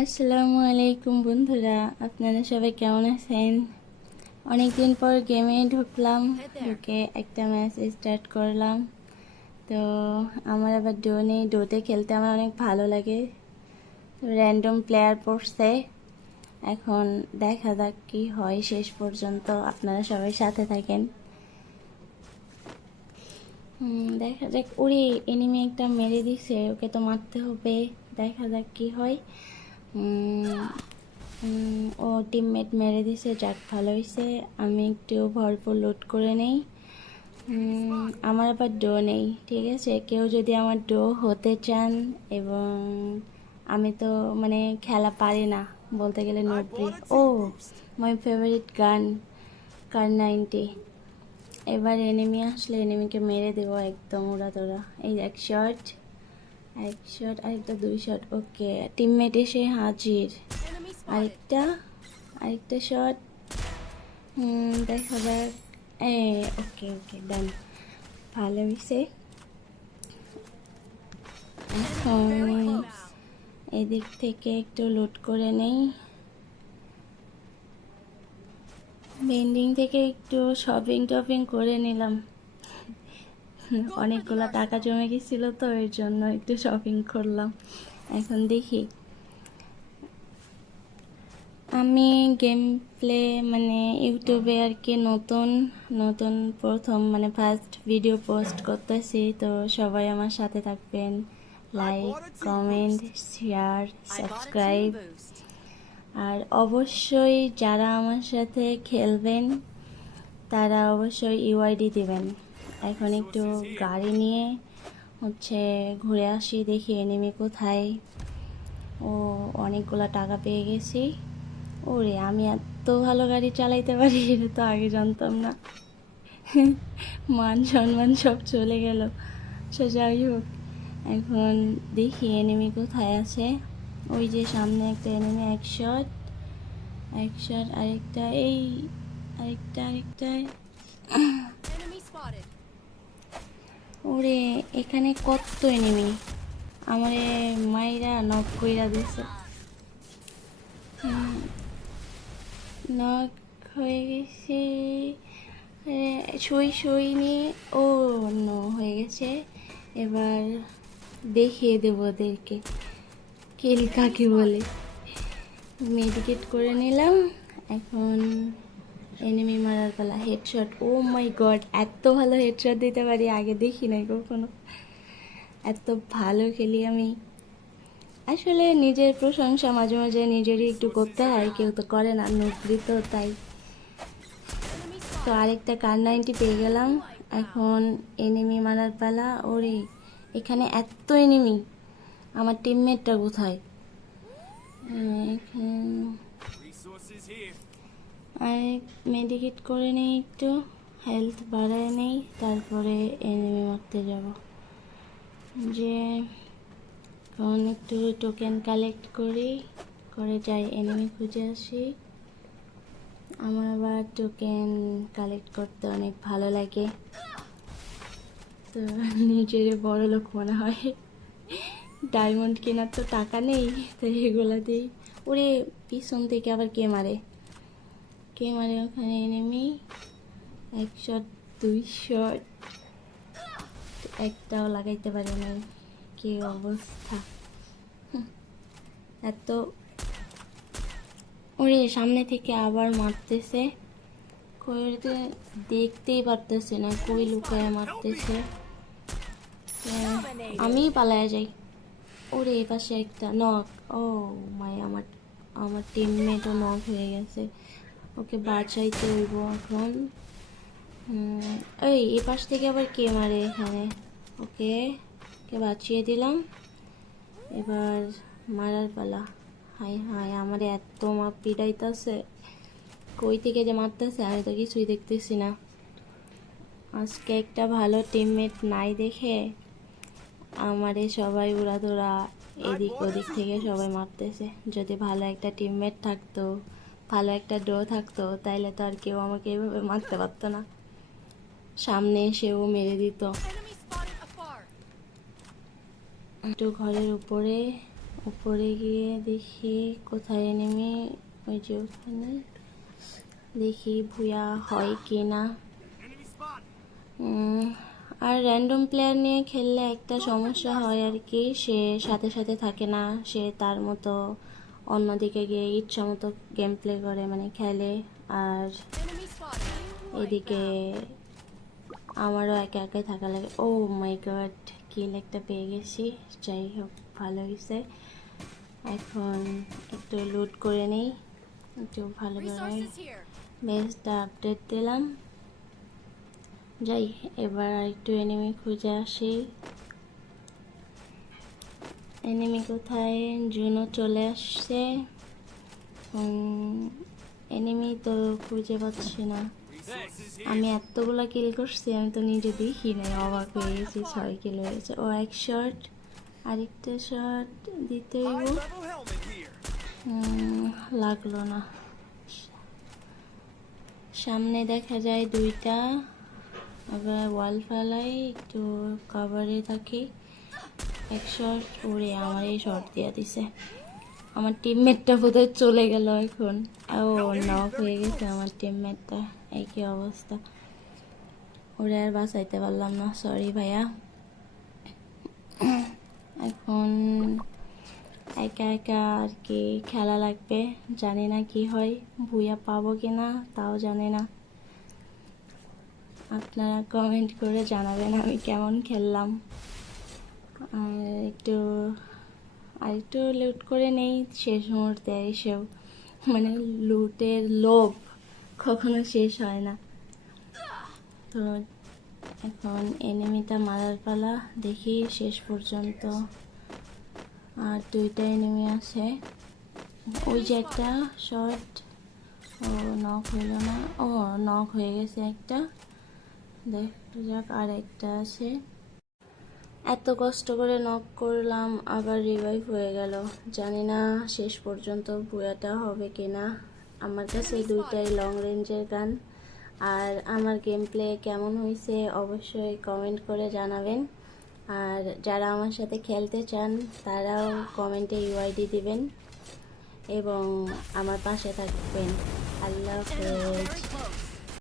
আসসালামু আলাইকুম বন্ধুরা, আপনারা সবাই কেমন আছেন? অনেকদিন পর গেমে ঢুকলাম, ঢুকে একটা ম্যাচ স্টার্ট করলাম। তো আমার আবার ডো নেই, ডোতে খেলতে আমার অনেক ভালো লাগে। র্যান্ডম প্লেয়ার পড়ছে, এখন দেখা যাক কি হয় শেষ পর্যন্ত। আপনারা সবাই সাথে থাকেন। দেখা যাক। ওরে, এনিমি একটা মেরে দিছে, ওকে তো মারতে হবে। দেখা যাক কি হয়। ও টিমমেট মেরে দিছে, যাক ভালো হয়েছে। আমি একটু ভরপুর লুট করে নেই। আমার আবার ডো নেই, ঠিক আছে? কেউ যদি আমার ডো হতে চান, এবং আমি তো মানে খেলা পারি না বলতে গেলে, নোবরি। ও মাই ফেভারিট গান, কার 90। এবার এনিমি আসলে এনিমিকে মেরে দেবো একদম উড়াধরা। এই এক শট, আরেকটা 2 শট। ওকে, টিমমেট এসে হাজির। আরেকটা শট। দেখা যাক। ওকে ওকে, ডান, ভালো হয়েছে। এখন এদিক থেকে একটু লুট করে নেই। বেন্ডিং থেকে একটু শপিং করে নিলাম। অনেকগুলো টাকা জমে গেছিলো তো, এর জন্য একটু শপিং করলাম। এখন দেখি। আমি গেম প্লে মানে ইউটিউবে আর কি নতুন প্রথম মানে ফার্স্ট ভিডিও পোস্ট করতেছি। তো সবাই আমার সাথে থাকবেন, লাইক, কমেন্ট, শেয়ার, সাবস্ক্রাইব। আর অবশ্যই যারা আমার সাথে খেলবেন তারা অবশ্যই ইউআইডি দিবেন। এখন একটু গাড়ি নিয়ে ঘুরে আসি, দেখি এনিমি কোথায়। ও, অনেকগুলো টাকা পেয়ে গেছি। ওরে, আমি এত ভালো গাড়ি চালাইতে পারি, এটা তো আগে জানতাম না। মান সম্মান সব চলে গেল। সে যাই হোক, এখন দেখি এনিমি কোথায় আছে। ওই যে সামনে একটা এনিমি, এক শট, আরেকটা, আরেকটা। ওরে, এখানে কত এনিমি! আমারে মাইরা নক কইরা দিছে। নক হয়ে গেছে। সই নিয়ে, ও নো, হয়ে গেছে। এবার দেখিয়ে দেবো ওদেরকে কিল কাকে বলে। মেডিকেট করে নিলাম। এখন এনিমি মারার পালা। হেডশট। ও মাই গড, এত ভালো হেডশট দিতে পারি, আগে দেখি নাই কখনো। এত ভালো খেলি আমি। আসলে নিজের প্রশংসা মাঝে মাঝে নিজেরই একটু করতে হয়, কেউ তো করে না, নুকরি তো, তাই। তো আরেকটা কার 90 পেয়ে গেলাম। এখন এনিমি মারার পালা। ওরে, এখানে এত এনিমি, আমার টিমমেটটা কোথায়? আর মেডিকেট করে নেই, একটু হেলথ বাড়ায় নেই, তারপরে এনিমি মারতে যাব। যে এখন একটু টোকেন কালেক্ট করে যাই, এনিমি খুঁজে আসি। আমার আবার টোকেন কালেক্ট করতে অনেক ভালো লাগে, তো নিজের বড় লোক মনে হয়। ডায়মন্ড কেনার তো টাকা নেই, তো এগুলা দিই। ওরে, পিছন থেকে আবার কে মারে ওখানে এনিমি। 1 শট, 2 শট, একটাও লাগাইতে পারি নাই। কি অবস্থা! এত! ওরে, সামনে থেকে আবার মারতেছে। কইতে দেখতেই পারতেছে না, কই লুকায় মারতেছে। আমি পালায়া যাই। ওরে, এই পাশে একটা নক। ও মাই, আমার টিমমেটও নক হয়ে গেছে। ওকে বাঁচাইতে হইব এখন। এই পাশ থেকে আবার কে মারে এখানে? ওকে বাঁচিয়ে দিলাম। এবার মারার পালা। হাই হাই, আমার এত মাপ পিড়াইতেছে, কই থেকে যে মারতেছে আমি তো কিছুই দেখতেছি না। আজকে একটা ভালো টিমমেট নাই দেখে আমারে সবাই উড়াধুরা এদিক ওদিক থেকে সবাই মারতেছে। যদি ভালো একটা টিমমেট থাকতো, ভালো একটা ডো থাকতো, তাইলে তো আর কেউ আমাকে এভাবে মারতে পারতো না, সামনে এসেও মেরে দিত। একটু ঘরের উপরে। উপরে গিয়ে দেখি কোথায় এনিমি, ওই যে ওখানে দেখি ভুয়া হয় কি না। আর র্যান্ডম প্লেয়ার নিয়ে খেললে একটা সমস্যা হয় আর কি, সে সাথে সাথে থাকে না, সে তার মতো অন্যদিকে গিয়ে ইচ্ছা মতো গেম প্লে করে, মানে খেলে। আর এদিকে আমারও একা একাই থাকা লাগে। ও মাই গড, কিল একটা পেয়ে গেছি, যাই হোক ভালো গেছে। এখন একটু লুট করে নেই, একটু ভালো করে বেসটা আপডেট দিলাম। যাই এবার একটু এনিমি খুঁজে আসি। এনিমি কোথায়? জুনো চলে আসছে। এনিমি তো খুঁজে পাচ্ছি না। আমি এতগুলা কিল করছি, আমি তো নিজে দেখি নাই, অবাক হয়ে গেছি। 6 কিল হয়েছে। ও এক শট, আরেকটা শট দিতেই লাগলো না। সামনে দেখা যায় দুইটা, আবার ওয়াল ফেলাই, একটু কভারে থাকি। এক শট, ওরে আমার এই শট দিয়ে দিছে। আমার টিমমেটটা বোধহয় চলে গেল এখন। ও নক হয়ে গেছে আমার টিমমেটটা, একই অবস্থা। ওরে আর বাঁচাইতে পারলাম না, সরি ভাইয়া। এখন একা একা আর কি খেলা লাগবে, জানি না কি হয়, ভুইয়া পাবো কিনা তাও জানি না। আপনারা কমেন্ট করে জানাবেন আমি কেমন খেললাম। আর একটু লুট করে নেই শেষ মুহূর্তে এসেও, মানে লুটের লোভ কখনো শেষ হয় না। তো এখন এনিমিটা মারার পালা, দেখি শেষ পর্যন্ত। আর দুইটা এনিমি আছে, ওই যে একটা শট, ও নক হইল না, ও নক হয়ে গেছে একটা, দেখা যাক আর একটা আছে। এত কষ্ট করে নক করলাম, আবার রিভাইভ হয়ে গেল, জানি না শেষ পর্যন্ত বুয়াটা হবে কিনা। আমার কাছে দুইটাই লং রেঞ্জের গান। আর আমার গেম প্লে কেমন হয়েছে অবশ্যই কমেন্ট করে জানাবেন। আর যারা আমার সাথে খেলতে চান তারাও কমেন্টে ইউআইডি দিবেন এবং আমার পাশে থাকবেন। আল্লাহ হাফেজ।